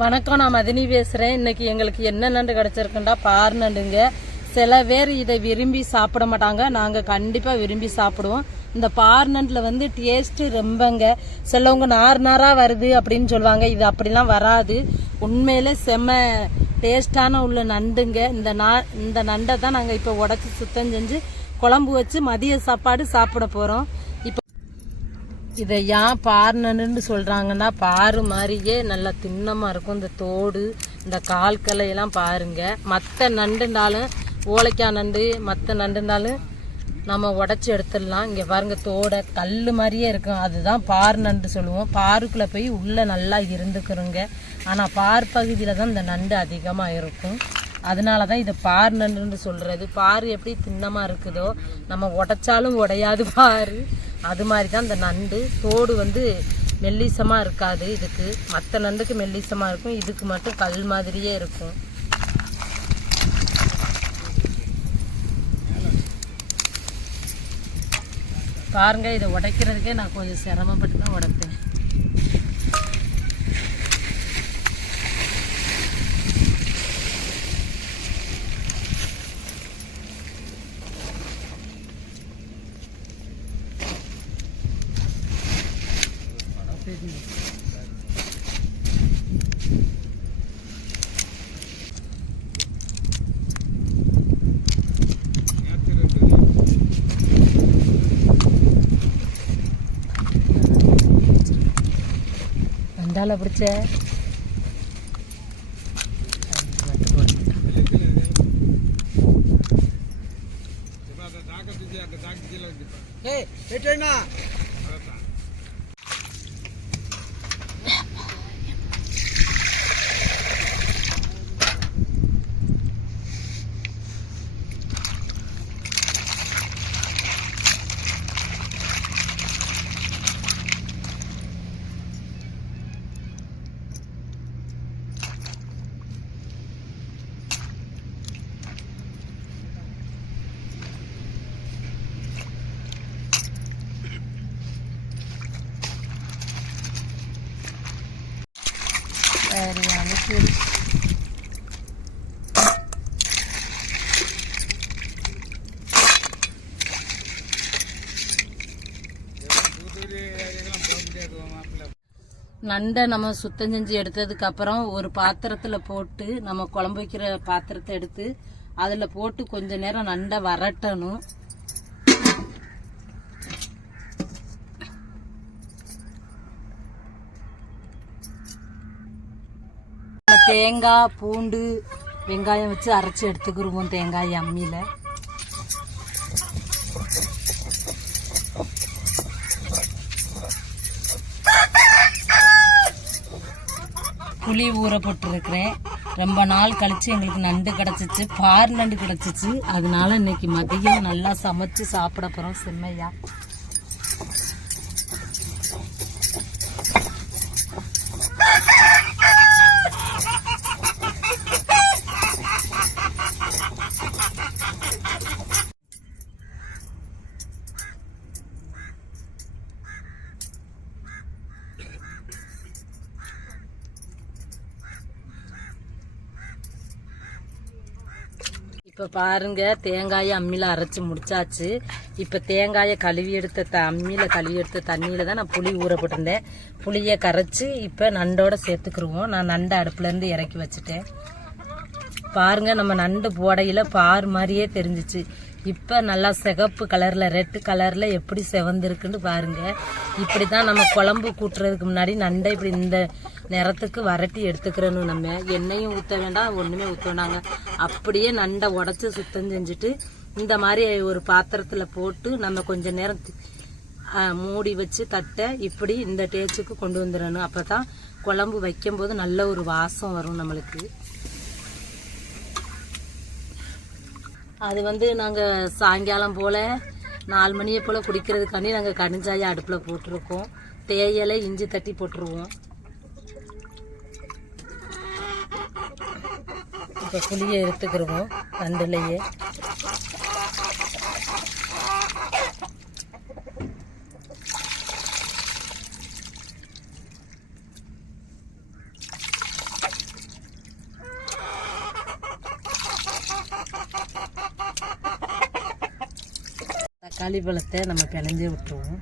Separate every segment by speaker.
Speaker 1: வணக்கம் நான் மதினி பேசுகிறேன் இன்னைக்கு எங்களுக்கு என்ன நண்டு கிடச்சிருக்குண்டா பார் நண்டுங்க. சில பேர் இதை விரும்பி சாப்பிட மாட்டாங்க. நாங்கள் கண்டிப்பாக விரும்பி சாப்பிடுவோம். இந்த பார் நண்டில் வந்து டேஸ்ட்டு ரொம்பங்க. சிலவங்க நார் நாராக வருது அப்படின்னு சொல்லுவாங்க. இது அப்படிலாம் வராது. உண்மையிலே செம்ம டேஸ்டான உள்ள நண்டுங்க. இந்த நா இந்த நண்டை தான் நாங்கள் இப்போ உடச்சி சுத்தம் செஞ்சு குழம்பு வச்சு மதிய சாப்பாடு சாப்பிட போகிறோம் இதை ஏன் பாருனன்னு சொல்கிறாங்கன்னா பாரு மாதிரியே நல்லா திண்ணமாக இருக்கும். இந்த தோடு இந்த கால் கலையெல்லாம் பாருங்க. மற்ற நண்டுனாலும் ஓலைக்காய் நண்டு மற்ற நண்டுனாலும் நம்ம உடச்சி எடுத்துடலாம். இங்கே பாருங்கள் தோடை கல் மாதிரியே இருக்கும். அதுதான் பார் நண்டு சொல்லுவோம். பாருக்குள்ளே போய் உள்ளே நல்லா இருந்துக்கிறோங்க. ஆனால் பார் பகுதியில் தான் இந்த நண்டு அதிகமாக இருக்கும். அதனால தான் இதை பார் நண்டுன்னு சொல்கிறது பார் எப்படி திண்ணமாக இருக்குதோ. நம்ம உடைச்சாலும் உடையாது பாரு. அது மாதிரி தான் இந்த நண்டு. தோடு வந்து மெல்லிசமாக இருக்காது இதுக்கு. மற்ற நண்டுக்கு மெல்லிசமாக இருக்கும். இதுக்கு மட்டும் கல் மாதிரியே இருக்கும். பாருங்கள் இதை உடைக்கிறதுக்கே நான் கொஞ்சம் சிரமப்பட்டு தான் உடைப்பேன். நண்டால பிடிச்ச. சரியான நண்டை நம்ம சுத்தம் செஞ்சு எடுத்ததுக்கு அப்புறம் ஒரு பாத்திரத்துல போட்டு நம்ம குழம்பு வைக்கிற பாத்திரத்தை எடுத்து அதுல போட்டு கொஞ்ச நேரம் நண்டை வரட்டணும். தேங்காய் பூண்டு வெங்காயம் வச்சு அரைச்சி எடுத்துக்கிருவோம் தேங்காய் அம்மியில். புளி ஊற போட்டுருக்கிறேன் ரொம்ப நாள் கழிச்சு எங்களுக்கு நண்டு கிடச்சிச்சு. பார் நண்டு கிடச்சிச்சு. அதனால இன்னைக்கு மதியம் நல்லா சமைச்சு சாப்பிட போகிறோம் செம்மையா. இப்போ பாருங்க தேங்காயை அம்மியில் அரைச்சி முடிச்சாச்சு. இப்போ தேங்காயை கழுவி எடுத்த த அம்மியில் கழுவி எடுத்த தண்ணியில் தான் நான் புளி ஊறப்பட்டிருந்தேன் புளியை கரைச்சி இப்போ நண்டோட சேர்த்துக்கிருவோம். நான் நண்டை அடுப்புலேருந்து இறக்கி வச்சுட்டேன். பாருங்க நம்ம நண்டு போடையில் பார் மாதிரியே தெரிஞ்சிச்சு. இப்போ நல்லா சிகப்பு கலரில் ரெட்டு கலரில் எப்படி செவந்திருக்குன்னு பாருங்கள் இப்படி தான் நம்ம குழம்பு கூட்டுறதுக்கு முன்னாடி நண்டை இப்படி இந்த நிறத்துக்கு வரட்டி எடுத்துக்கிறணும் நம்ம. எண்ணெயும் ஊற்ற வேண்டாம் ஒன்றுமே ஊற்ற வேண்டாங்க. அப்படியே நண்டை உடச்சி சுத்தம் செஞ்சுட்டு இந்த மாதிரி ஒரு பாத்திரத்தில் போட்டு நம்ம கொஞ்சம் நேரம் மூடி வச்சு தட்டை இப்படி இந்த டேச்சுக்கு கொண்டு வந்துடணும். அப்போ தான் குழம்பு வைக்கும்போது நல்ல ஒரு வாசம் வரும் நம்மளுக்கு. அது வந்து நாங்கள் சாயங்காலம் போல் நாலு மணியை போல் குடிக்கிறதுக்காண்டி நாங்கள் கனிஞ்சாய அடுப்பில் போட்டிருக்கோம். தேயிலை இஞ்சி தட்டி போட்டுருவோம். இப்போ புளியை எடுத்துக்கிடுவோம் ரெண்டுலையே தக்காளி பழத்தை நம்ம பிணைஞ்சே விட்டுருவோம்.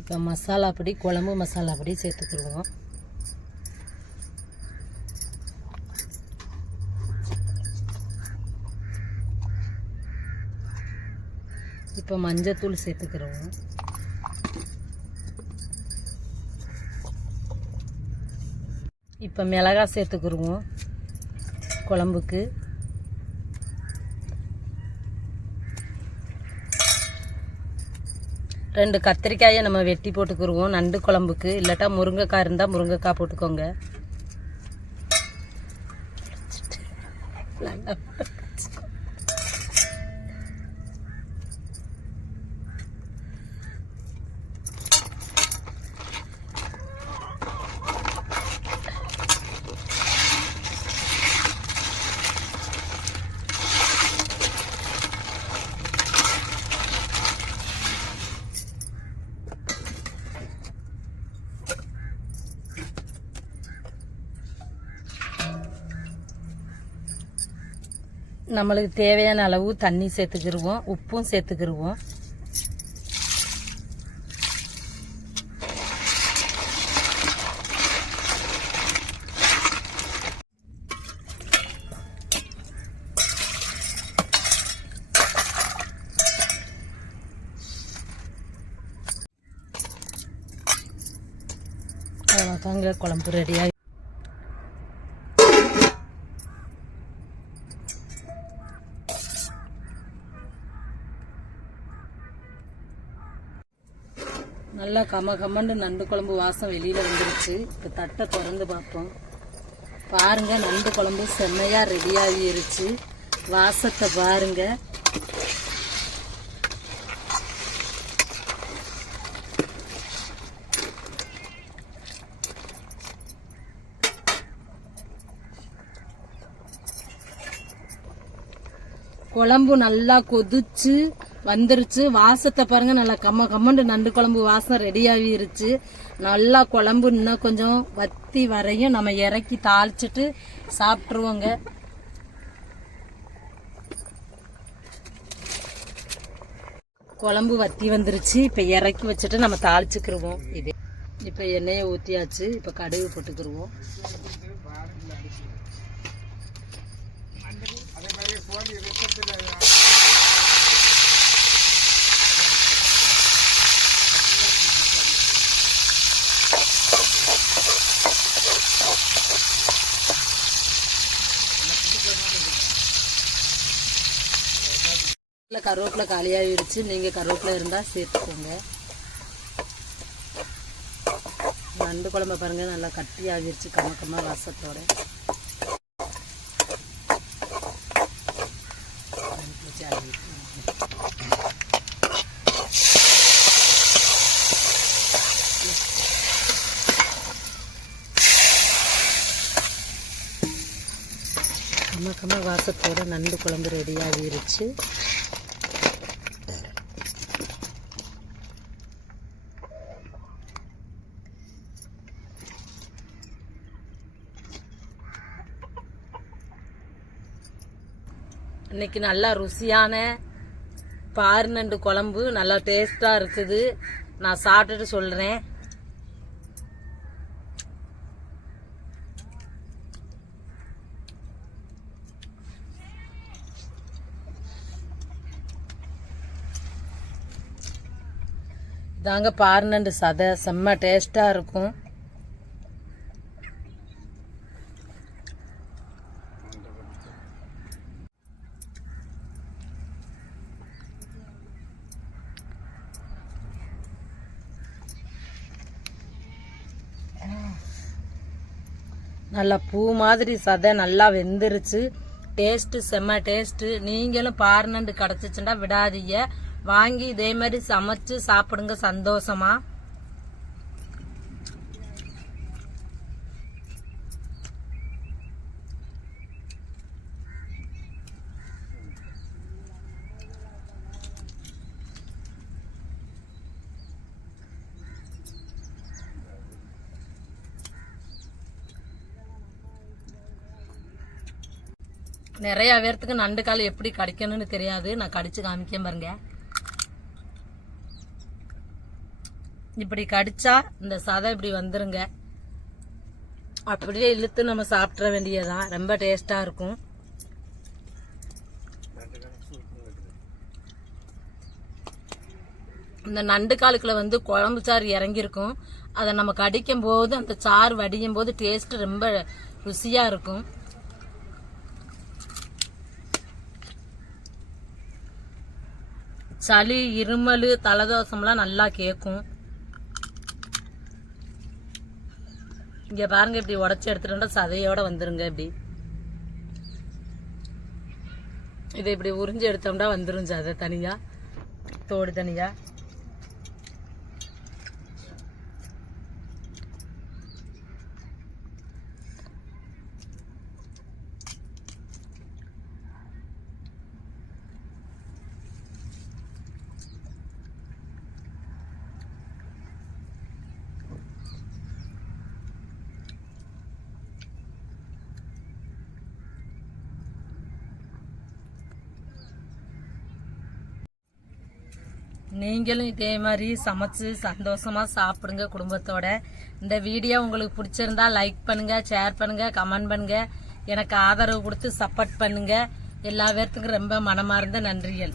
Speaker 1: இப்போ மசாலா பொடி குழம்பு மசாலா பொடி சேர்த்துக்கிடுவோம். இப்போ மஞ்சத்தூள் சேர்த்துக்கிறோம். இப்போ மிளகாய் சேர்த்துக்கிருவோம் குழம்புக்கு. ரெண்டு கத்திரிக்காயை நம்ம வெட்டி போட்டுக்கிருவோம் நண்டு குழம்புக்கு. இல்லாட்டா முருங்கைக்காய் இருந்தால் முருங்கைக்காய் போட்டுக்கோங்க. நம்மளுக்கு தேவையான அளவு தண்ணி சேர்த்துக்கிருவோம் உப்பும் சேர்த்துக்கிருவோம். அவ்வளோதாங்க குழம்பு ரெடியாக நல்லா கம கமண்டு நண்டு குழம்பு வாசம் வெளியில வந்துருச்சு. இப்போ தட்டை திறந்து பார்ப்போம். பாருங்க நண்டு குழம்பு செம்மையா ரெடி ஆகிருச்சு. வாசத்தை பாருங்க. குழம்பு நல்லா கொதிச்சு வந்துருச்சு. வாசத்தை பாருங்க நல்லா கம்ம கம்மண்டு நண்டு குழம்பு வாசம் ரெடியாகிருச்சு நல்லா குழம்பு இன்னும் கொஞ்சம் வத்தி வரையும் நம்ம இறக்கி தாளிச்சிட்டு சாப்பிட்ருவோங்க குழம்பு வத்தி வந்துருச்சு. இப்போ இறக்கி வச்சுட்டு நம்ம தாளிச்சுக்கிருவோம். இது இப்போ எண்ணெயை ஊற்றியாச்சு இப்போ கடுகு போட்டுக்கிருவோம். இல்லை கருவேப்பிலை காலியாகிடுச்சு நீங்கள் கருவேப்பிலை இருந்தால் சேர்த்துக்கோங்க. நண்டு குழம்பு பாருங்கள் நல்லா கட்டி ஆகிருச்சு கமக்கமாக வாசத்தோட. கமக்கமாக வாசத்தோட நண்டு குழம்பு ரெடி ஆகிருச்சு. இன்னைக்கு நல்லா ருசியான பாரு நண்டு குழம்பு நல்லா டேஸ்டாக இருக்குது. நான் சாப்பிட்டுட்டு சொல்கிறேன் இதாங்க பாரு நண்டு சதை. செம்ம டேஸ்டாக இருக்கும். நல்லா பூ மாதிரி சதை நல்லா வெந்துருச்சு. டேஸ்ட்டு செம்ம டேஸ்ட்டு நீங்களும் பார்னண்டு கிடச்சிச்சுன்னா விடாதீங்க. வாங்கி இதே மாதிரி சமைச்சு சாப்பிடுங்க சந்தோஷமா. நிறைய பேர்த்துக்கு நண்டு கால் எப்படி கடிக்கணும்னு தெரியாது. நான் கடிச்சு காமிக்க பாருங்க. இப்படி கடிச்சா இந்த சதை இப்படி வந்துருங்க. அப்படியே இழுத்து நம்ம சாப்பிட்ற வேண்டியதுதான். ரொம்ப டேஸ்டா இருக்கும். இந்த நண்டு காலுக்குள்ள வந்து குழம்பு சாறு இறங்கியிருக்கும். அதை நம்ம கடிக்கும் போது அந்த சாறு வடியும் போது டேஸ்ட் ரொம்ப ருசியா இருக்கும். சளி இருமல் தலதோஷம்லாம் நல்லா கேட்கும் இங்கே பாருங்க இப்படி உடச்சி எடுத்துட்டு சதையோட வந்துருங்க இப்படி. இதை இப்படி உறிஞ்சி எடுத்தோம்னா வந்துரும் சதை தனியாக தோடு தனியாக நீங்களும் இதே மாதிரி சமைச்சு சந்தோஷமா சாப்பிடுங்க குடும்பத்தோட. இந்த வீடியோ உங்களுக்கு பிடிச்சிருந்தா லைக் பண்ணுங்க ஷேர் பண்ணுங்க கமெண்ட் பண்ணுங்க. எனக்கு ஆதரவு கொடுத்து சப்போர்ட் பண்ணுங்க. எல்லா பேர்த்துக்கும் ரொம்ப மனமார்ந்த நன்றிகள்.